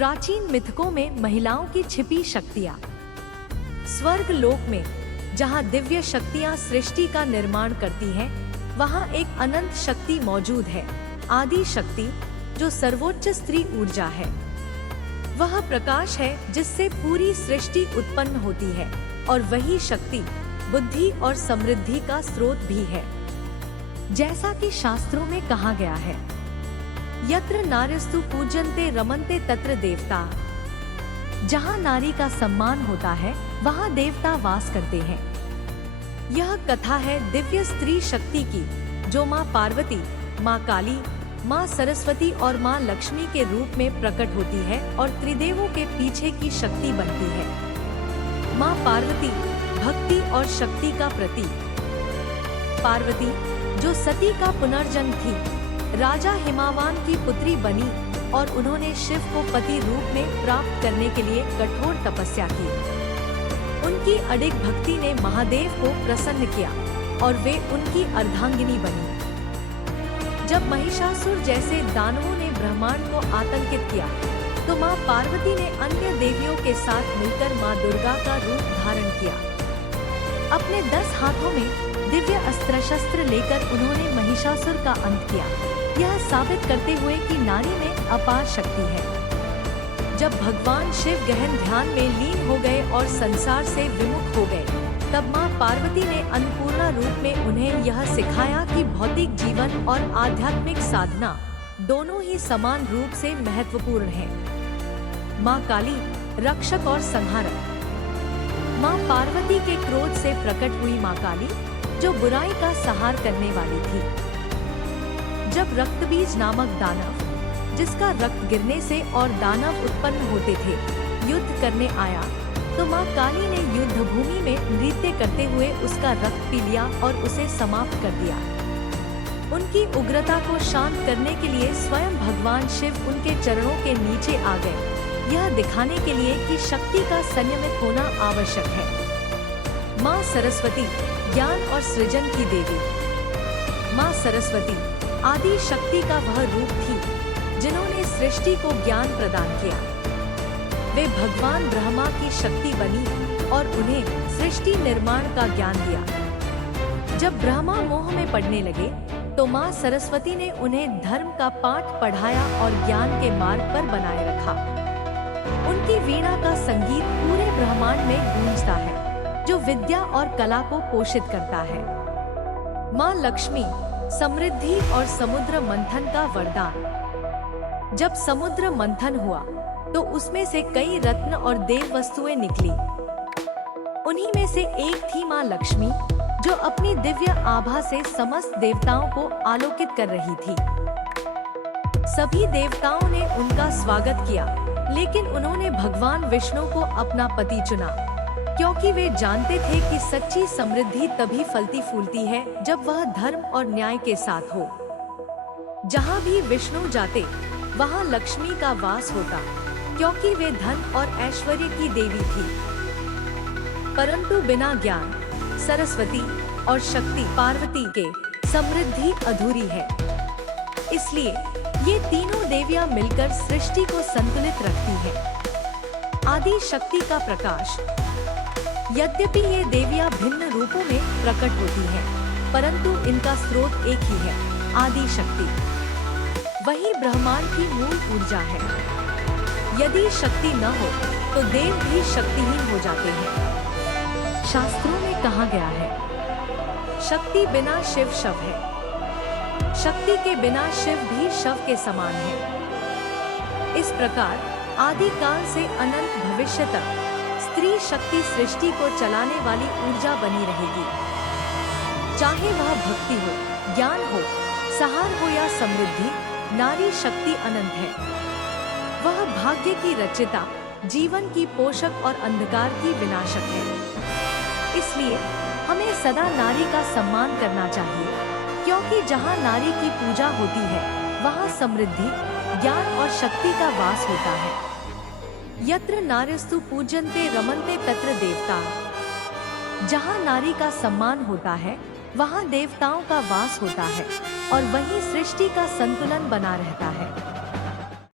प्राचीन मिथकों में महिलाओं की छिपी शक्तियाँ। स्वर्ग लोक में जहाँ दिव्य शक्तियाँ सृष्टि का निर्माण करती हैं, वहाँ एक अनंत शक्ति मौजूद है, आदि शक्ति, जो सर्वोच्च स्त्री ऊर्जा है। वह प्रकाश है जिससे पूरी सृष्टि उत्पन्न होती है, और वही शक्ति बुद्धि और समृद्धि का स्रोत भी है। जैसा कि शास्त्रों में कहा गया है, यत्र नार्यस्तु पूज्यन्ते रमन्ते तत्र देवता। जहाँ नारी का सम्मान होता है, वहाँ देवता वास करते हैं। यह कथा है दिव्य स्त्री शक्ति की, जो माँ पार्वती, माँ काली, माँ सरस्वती और माँ लक्ष्मी के रूप में प्रकट होती है और त्रिदेवों के पीछे की शक्ति बनती है। माँ पार्वती भक्ति और शक्ति का प्रतीक। पार्वती जो सती का पुनर्जन्म थी, राजा हिमावान की पुत्री बनी और उन्होंने शिव को पति रूप में प्राप्त करने के लिए कठोर तपस्या की। उनकी अडिग भक्ति ने महादेव को प्रसन्न किया और वे उनकी अर्धांगिनी बनी। जब महिषासुर जैसे दानवों ने ब्रह्मांड को आतंकित किया, तो माँ पार्वती ने अन्य देवियों के साथ मिलकर माँ दुर्गा का रूप धारण किया। अपने 10 हाथों में दिव्य अस्त्र शस्त्र लेकर उन्होंने महिषासुर का अंत किया, यह साबित करते हुए कि नारी में अपार शक्ति है। जब भगवान शिव गहन ध्यान में लीन हो गए और संसार से विमुख हो गए, तब माँ पार्वती ने अन्नपूर्णा रूप में उन्हें यह सिखाया कि भौतिक जीवन और आध्यात्मिक साधना दोनों ही समान रूप से महत्वपूर्ण है। माँ काली रक्षक और संहारक। माँ पार्वती के क्रोध से प्रकट हुई माँ काली, जो बुराई का संहार करने वाली थी। जब रक्तबीज नामक दानव, जिसका रक्त गिरने से और दानव उत्पन्न होते थे, युद्ध करने आया, तो माँ काली ने युद्ध भूमि में नृत्य करते हुए उसका रक्त पी लिया और उसे समाप्त कर दिया। उनकी उग्रता को शांत करने के लिए स्वयं भगवान शिव उनके चरणों के नीचे आ गए, यह दिखाने के लिए कि शक्ति का संयमित होना आवश्यक है। माँ सरस्वती ज्ञान और सृजन की देवी। माँ सरस्वती आदि शक्ति का वह रूप थी जिन्होंने सृष्टि को ज्ञान प्रदान किया। वे भगवान ब्रह्मा की शक्ति बनी और उन्हें सृष्टि निर्माण का ज्ञान दिया। जब ब्रह्मा मोह में पड़ने लगे, तो माँ सरस्वती ने उन्हें धर्म का पाठ पढ़ाया और ज्ञान के मार्ग पर बनाए रखा। उनकी वीणा का संगीत पूरे ब्रह्मांड में गूंजता है, जो विद्या और कला को पोषित करता है। माँ लक्ष्मी समृद्धि और समुद्र मंथन का वरदान। जब समुद्र मंथन हुआ, तो उसमें से कई रत्न और देव वस्तुएं निकली। उन्हीं में से एक थी माँ लक्ष्मी, जो अपनी दिव्य आभा से समस्त देवताओं को आलोकित कर रही थी। सभी देवताओं ने उनका स्वागत किया, लेकिन उन्होंने भगवान विष्णु को अपना पति चुना, क्योंकि वे जानते थे कि सच्ची समृद्धि तभी फलती फूलती है जब वह धर्म और न्याय के साथ हो। जहाँ भी विष्णु जाते, वहाँ लक्ष्मी का वास होता, क्योंकि वे धन और ऐश्वर्य की देवी थी। परंतु बिना ज्ञान, सरस्वती और शक्ति पार्वती के समृद्धि अधूरी है। इसलिए ये तीनों देवियां मिलकर सृष्टि को संतुलित रखती है। आदि शक्ति का प्रकाश। यद्यपि ये देवियां भिन्न रूपों में प्रकट होती हैं, परंतु इनका स्रोत एक ही है, आदि शक्ति। वही ब्रह्मांड की मूल ऊर्जा है। यदि शक्ति न हो, तो देव भी शक्तिहीन हो जाते हैं। शास्त्रों में कहा गया है, शक्ति बिना शिव शव है, शक्ति के बिना शिव भी शव के समान है। इस प्रकार आदि काल से अनंत भविष्य तक स्त्री शक्ति सृष्टि को चलाने वाली ऊर्जा बनी रहेगी। चाहे वह भक्ति हो, ज्ञान हो, सहार हो या समृद्धि, नारी शक्ति अनंत है। वह भाग्य की रचिता, जीवन की पोषक और अंधकार की विनाशक है। इसलिए हमें सदा नारी का सम्मान करना चाहिए, क्योंकि जहाँ नारी की पूजा होती है, वहाँ समृद्धि, ज्ञान और शक्ति का वास होता है। यत्र नार्यस्तु पूज्यन्ते रमन्ते तत्र देवता। जहाँ नारी का सम्मान होता है, वहाँ देवताओं का वास होता है और वहीं सृष्टि का संतुलन बना रहता है।